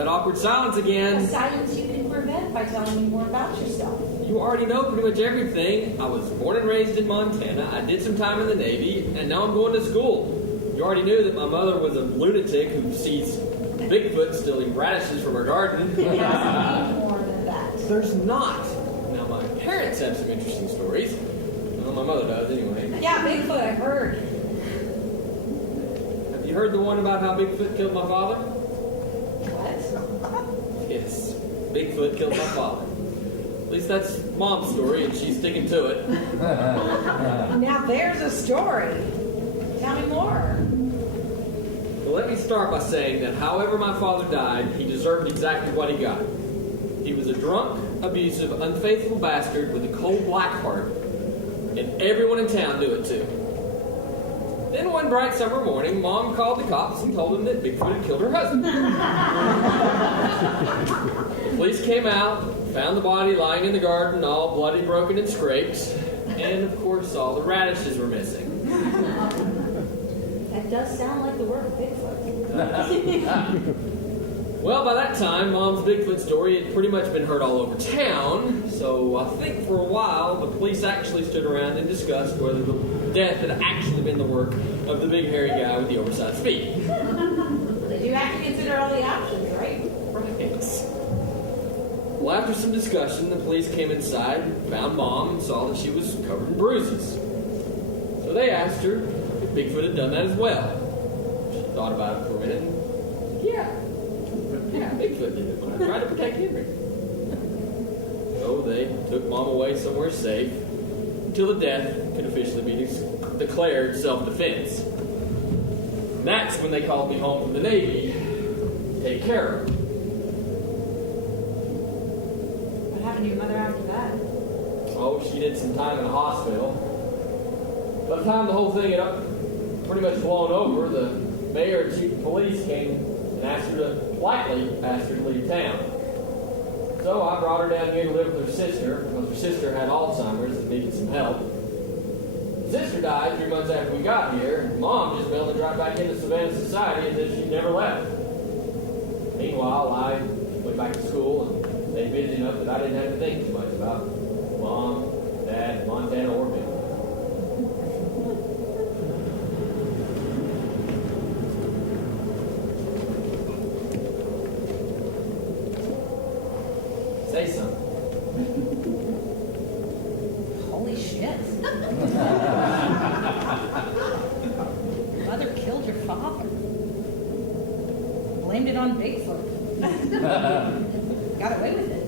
that awkward silence again. A silence you can prevent by telling me more about yourself. You already know pretty much everything. I was born and raised in Montana. I did some time in the Navy, and now I'm going to school. You already knew that my mother was a lunatic who sees Bigfoot stealing radishes from her garden. It has to be more than that. There's not. Now, my parents have some interesting stories. Well, my mother does, anyway. Yeah, Bigfoot, I heard. Have you heard the one about how Bigfoot killed my father? What? Yes, Bigfoot killed my father. At least that's Mom's story, and she's sticking to it. Now there's a story. Tell me more. Well, let me start by saying that however my father died, he deserved exactly what he got. He was a drunk, abusive, unfaithful bastard with a cold black heart, and everyone in town knew it too. Then one bright summer morning, Mom called the cops and told them that Bigfoot had killed her husband. The police came out, found the body lying in the garden, all bloody, broken, and scraped, and of course all the radishes were missing. That does sound like the work of Bigfoot. Well, by that time, Mom's Bigfoot story had pretty much been heard all over town, so I think for a while the police actually stood around and discussed whether the death had actually been the work of the big hairy guy with the oversized feet. They do have to consider all the options, right? Right. Well, after some discussion, the police came inside, found Mom, and saw that she was covered in bruises. So they asked her if Bigfoot had done that as well. She thought about it for a minute and yeah, Bigfoot did it when I tried to protect Henry. So they took Mom away somewhere safe until the death could officially be declared self-defense. And that's when they called me home from the Navy to take care of her. What happened to your mother after that? Oh, she did some time in a hospital. By the time the whole thing had pretty much blown over, the mayor and chief of police came and politely asked her to leave town. So I brought her down here to live with her sister, because her sister had Alzheimer's and needed some help. Her sister died 3 months after we got here, and Mom just melded right back into Savannah society as if she'd never left. Meanwhile, I went back to school and stayed busy enough that I didn't have to think too much about Mom, Dad, Montana, or me. Say something. Holy shit. Your mother killed your father. Blamed it on Bigfoot. Got away with it.